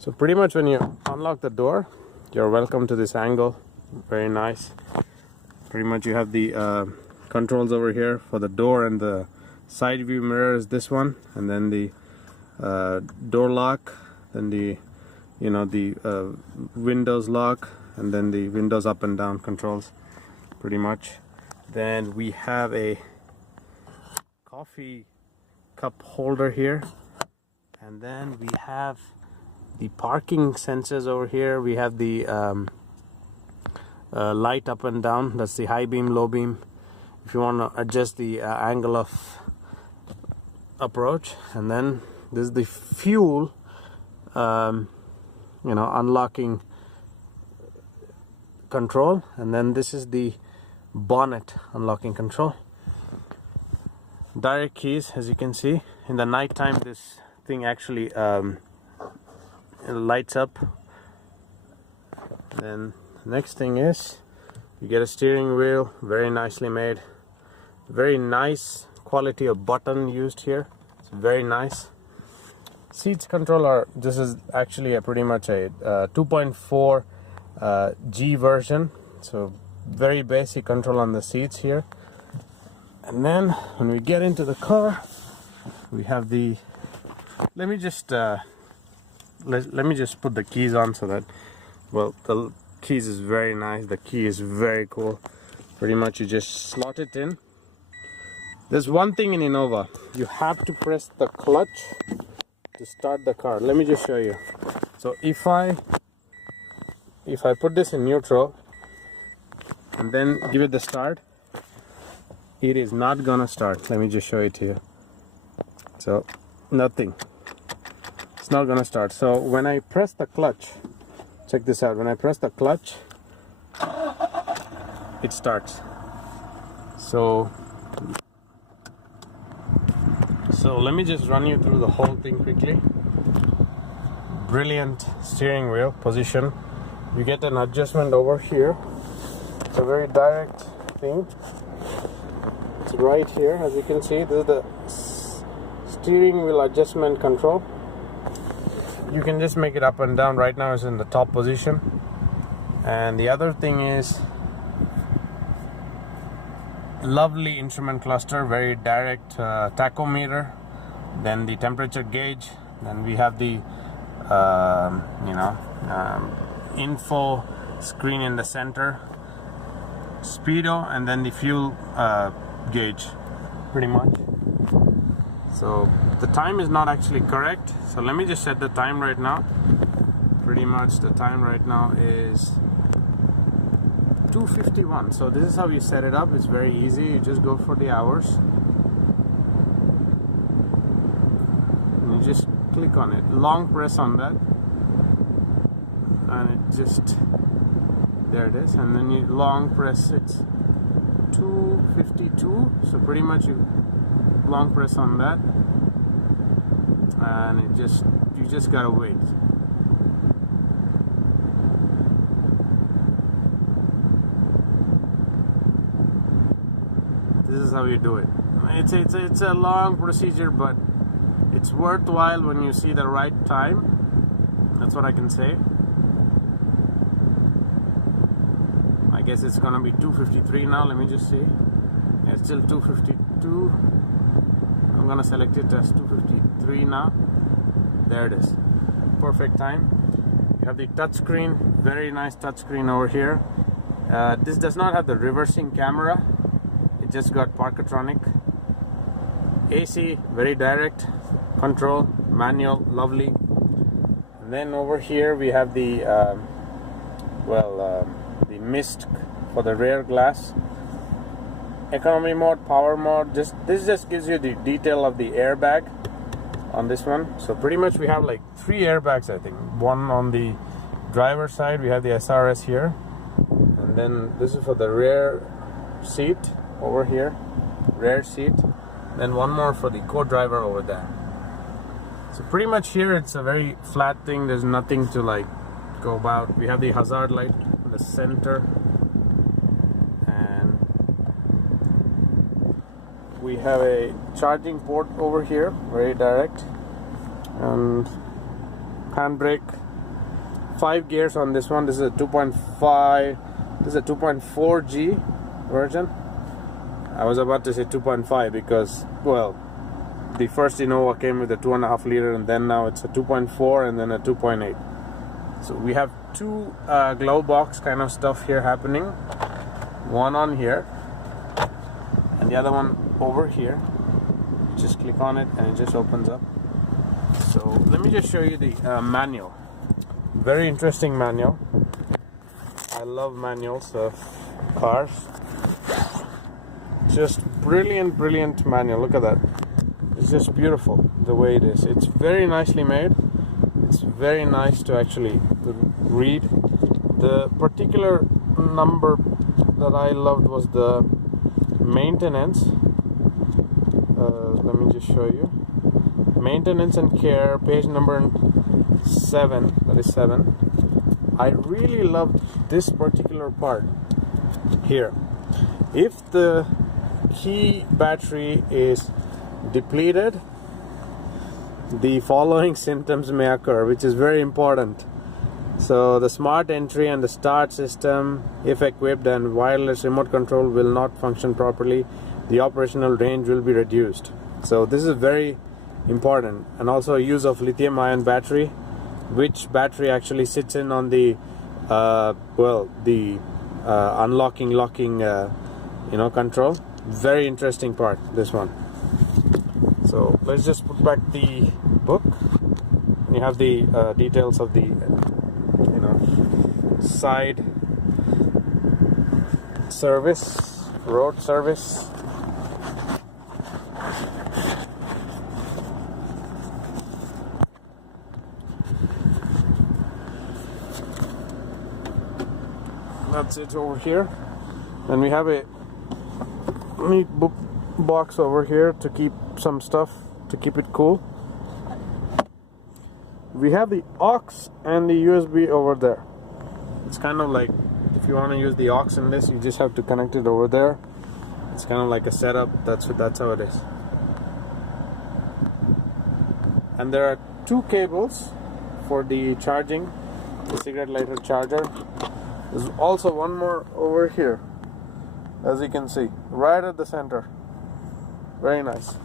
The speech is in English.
So pretty much when you unlock the door, you're welcome to this angle. Very nice. Pretty much you have the controls over here for the door, and the side view mirror is this one, and then the door lock, then the windows lock, and then the windows up and down controls pretty much. Then we have a coffee cup holder here, and then we have the parking sensors over here. We have the light up and down, that's the high beam, low beam, if you want to adjust the angle of approach. And then this is the fuel unlocking control, and then this is the bonnet unlocking control. Direct keys, as you can see. In the night time this thing actually lights up. Then next thing is you get a steering wheel, very nicely made, very nice quality of button used here. It's very nice. Seats control are, this is actually pretty much a 2.4 G version, so very basic control on the seats here. And then when we get into the car, we have the, let me just put the keys on so that, well, the keys is very nice. The key is very cool. Pretty much you just slot it in. There's one thing in Innova, you have to press the clutch to start the car. Let me just show you. So if I put this in neutral and then give it the start, it is not gonna start. Let me just show it to you. So nothing, it's not gonna start. So when I press the clutch, check this out, when I press the clutch, it starts. So let me just run you through the whole thing quickly. Brilliant steering wheel position. You get an adjustment over here. It's a very direct thing. It's right here, as you can see. This is the steering wheel adjustment control. You can just make it up and down. Right now it's in the top position. And the other thing is lovely instrument cluster, very direct tachometer, then the temperature gauge, then we have the info screen in the center, speedo, and then the fuel gauge pretty much. So the time is not actually correct, so let me just set the time right now. Pretty much the time right now is 2:51. So this is how you set it up. It's very easy. You just go for the hours and you just click on it, long press on that, and it just, there it is, and then you long press, it's 2:52. So pretty much you long press on that, and it just, you just gotta wait. This is how you do it. It's a long procedure, but it's worthwhile when you see the right time. That's what I can say. I guess it's gonna be 2:53 now. Let me just see. Yeah, it's still 2:52. I'm gonna select it as 2:53 now. There it is. Perfect time. You have the touchscreen, very nice touchscreen over here. This does not have the reversing camera. It just got Parkotronic. AC, very direct control, manual, lovely. And then over here we have the the mist for the rear glass. Economy mode, power mode. This just gives you the detail of the airbag on this one. So pretty much we have like 3 airbags, I think. One on the driver's side, we have the SRS here, and then this is for the rear seat over here, rear seat, then one more for the co-driver over there. So pretty much here it's a very flat thing. There's nothing to like go about. We have the hazard light in the center, and we have a charging port over here, very direct, and handbrake 5 gears on this one. This is a 2.5. This is a 2.4G version. I was about to say 2.5 because, well, the first Innova came with a 2.5 liter, and then now it's a 2.4 and then a 2.8. So we have two glove box kind of stuff here happening. One on here and the other one over here. Just click on it and it just opens up. So let me just show you the manual. Very interesting manual. I love manuals of cars. Just brilliant manual. Look at that. It's just beautiful the way it is. It's very nicely made. It's very nice to actually read. The particular number that I loved was the maintenance. Let me just show you. Maintenance and care, page number 7. That is 7. I really loved this particular part here. If the key battery is depleted, the following symptoms may occur, which is very important. So the smart entry and the start system, if equipped, and wireless remote control will not function properly. The operational range will be reduced. So this is very important. And also use of lithium ion battery, which battery actually sits in on the unlocking, locking control. Very interesting part, this one. So let's just put back the book. You have the details of the side service, road service. That's it over here. And we have a neat book box over here to keep some stuff, to keep it cool. We have the aux and the USB over there. It's kind of like, if you want to use the aux in this, you just have to connect it over there. It's kind of like a setup. That's how it is. And there are two cables for the charging, the cigarette lighter charger. There's also one more over here, as you can see, right at the center. Very nice.